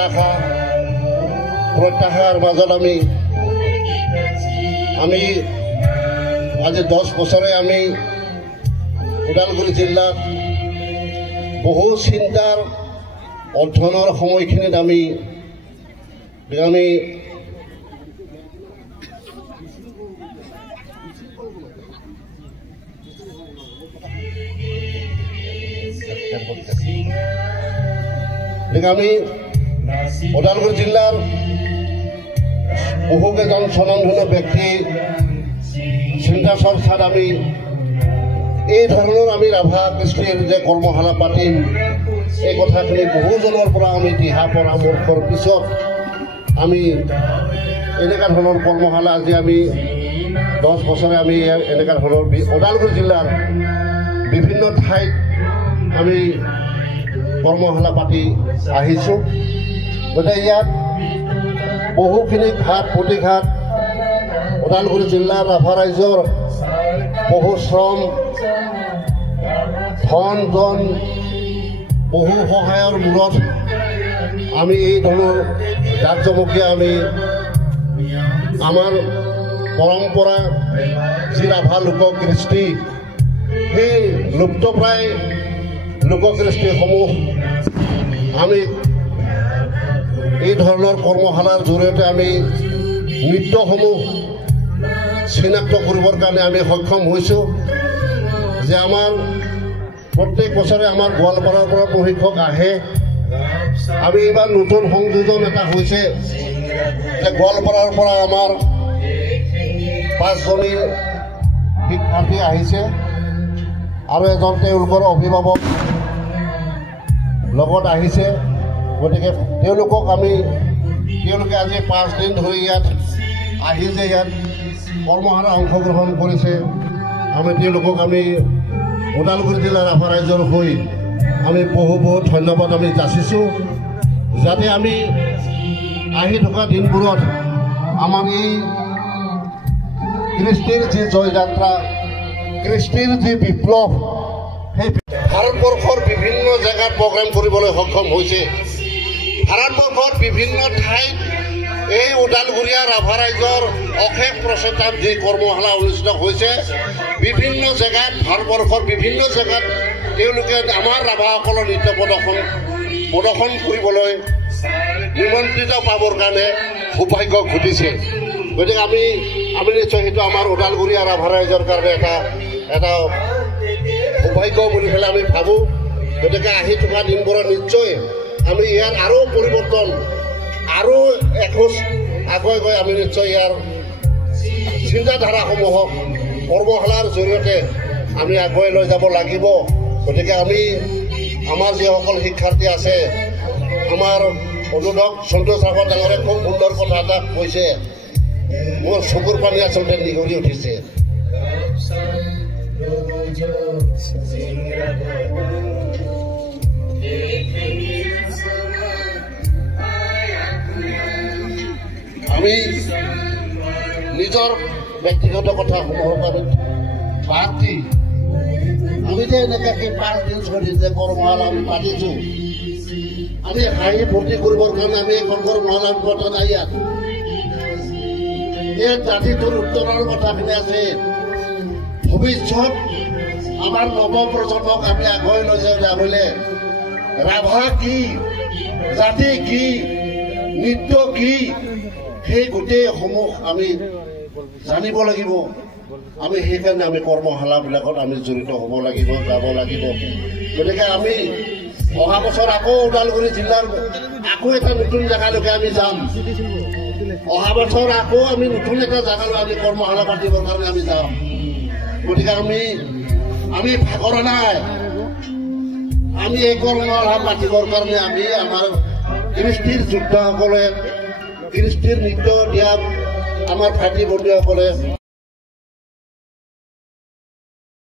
হতাশা প্ৰত্যাশাৰ মাজত আমি আজি 10 বছৰে আমি ওদালগুৰি জিলাত বহু চিন্তাৰ অধ্যয়নৰ সময়খিনিত আমি ওদালগুৰি জিলাৰ বহুকেইজন স্বনামধন্য ব্যক্তি চিন্তা চৰ্চাত আমি এই ধৰণৰ আমি ৰাভা কৃষ্টিৰ যে কৰ্মশালা পাতিম এই কথাখিনি বহুজনৰ পৰা আমি দিহা পৰামৰ্শৰ পিছত আমি এনেকুৱা ধৰণৰ কৰ্মশালা আজি আমি 10 বছৰে আমি এনেকুৱা ধৰণৰ ওদালগুৰি জিলাৰ বিভিন্ন ঠাইত আমি কৰ্মশালা পাতি আহিছোঁ। গতিকে ইয়াত বহুখিনি ঘাট প্ৰতিঘাট ওদালগুৰি জিলাৰ ৰাভা ৰাইজৰ বহু শ্ৰম ধন জন বহু সহায়ৰ মূৰত আমি এই ধৰণৰ জাকজমকীয়া আমি আমাৰ পৰম্পৰা যি ৰাভা লোককৃষ্টি সেই লুপ্তপ্ৰায় লোককৃষ্টিসমূহ আমি এই ধৰণৰ কৰ্মশালাৰ জৰিয়তে আমি নৃত্যসমূহ চিনাক্ত কৰিবৰ কাৰণে আমি সক্ষম হৈছোঁ। যে আমাৰ প্ৰত্যেক বছৰে আমাৰ গোৱালপাৰাৰ পৰা প্ৰশিক্ষক আহে। আমি এইবাৰ নতুন সংযোজন এটা হৈছে যে গোৱালপাৰাৰ পৰা আমাৰ 5জনী শিক্ষাৰ্থী আহিছে আৰু এজন তেওঁলোকৰ অভিভাৱক লগত আহিছে। গতিকে তেওঁলোকে আজি 5 দিন ধৰি ইয়াত আহি যে ইয়াত কৰ্মশালা অংশগ্ৰহণ কৰিছে আমি তেওঁলোকক আমি ওদালগুৰি জিলাৰ ৰাভা ৰাইজৰ হৈ আমি বহুত ধন্যবাদ আমি যাচিছোঁ। যাতে আমি আহি থকা দিনবোৰত আমাৰ এই কৃষ্টিৰ যি জয়যাত্ৰা কৃষ্টিৰ যি বিপ্লৱ সেই ভাৰতবৰ্ষৰ বিভিন্ন জেগাত প্ৰগ্ৰাম কৰিবলৈ সক্ষম হৈছে। ভাৰতবৰ্ষৰ বিভিন্ন ঠাইত এই ওদালগুৰিয়া ৰাভা ৰাইজৰ অশেষ প্ৰচেষ্টাত যি কৰ্মশালা অনুষ্ঠিত হৈছে বিভিন্ন জেগাত ভাৰতবৰ্ষৰ বিভিন্ন জেগাত তেওঁলোকে আমাৰ ৰাভাসকলৰ নৃত্য প্ৰদৰ্শন কৰিবলৈ নিমন্ত্ৰিত পাবৰ কাৰণে সৌভাগ্য ঘটিছে। গতিকে আমি নিশ্চয় সেইটো আমাৰ ওদালগুৰিয়া ৰাভা ৰাইজৰ কাৰণে এটা সৌভাগ্য বুলি পেলাই আমি ভাবোঁ। গতিকে আহি থকা দিনবোৰত নিশ্চয় আমি ইয়াৰ আৰু পৰিৱৰ্তন আৰু এখোজ আগুৱাই গৈ আমি নিশ্চয় ইয়াৰ চিন্তাধাৰাসমূহক কৰ্মশালাৰ জৰিয়তে আমি আগুৱাই লৈ যাব লাগিব। গতিকে আমাৰ যিসকল শিক্ষাৰ্থী আছে আমাৰ অনুদক সন্তোষ ৰাভা ডাঙৰে খুব সুন্দৰ কথা এটা কৈছে। মোৰ চকুৰ পানী আচলতে নিগৰি উঠিছে। আমি নিজৰ ব্যক্তিগত কথাসমূহৰ বাবে বাদ দি আমি যে এনেকৈ 5 দিন ধৰি যে কৰ্মশালা আমি পাতিছোঁ আমি হাঁহি ফূৰ্তি কৰিবৰ কাৰণে আমি এখন কৰ্মশালা পতা নাই। ইয়াত জাতিটোৰ উত্তৰৰ কথাখিনি আছে। ভৱিষ্যত আমাৰ নৱপ্ৰজন্মক আমি আগুৱাই লৈ যাবলৈ ৰাভা কি জাতি কি নৃত্য কি সেই গোটেইসমূহ আমি জানিব লাগিব। আমি সেইকাৰণে আমি কৰ্মশালাবিলাকত আমি জড়িত হ'ব লাগিব, যাব লাগিব। গতিকে আমি অহা বছৰ আকৌ ওদালগুৰি জিলাৰ আকৌ এটা নতুন জেগালৈকে আমি যাম। অহা বছৰ আকৌ আমি নতুন এটা জেগালৈ আমি কৰ্মশালা পাতিবৰ কাৰণে আমি যাম। গতিকে আমি ভাগৰা নাই। আমি এই কৰ্মশালা পাতিবৰ কাৰণে আমি আমাৰ কৃষ্টিৰ যোদ্ধাসকলে কৃষ্টিৰ নৃত্য দিয়া আমাৰ ভাতৃ বন্ধুসকলে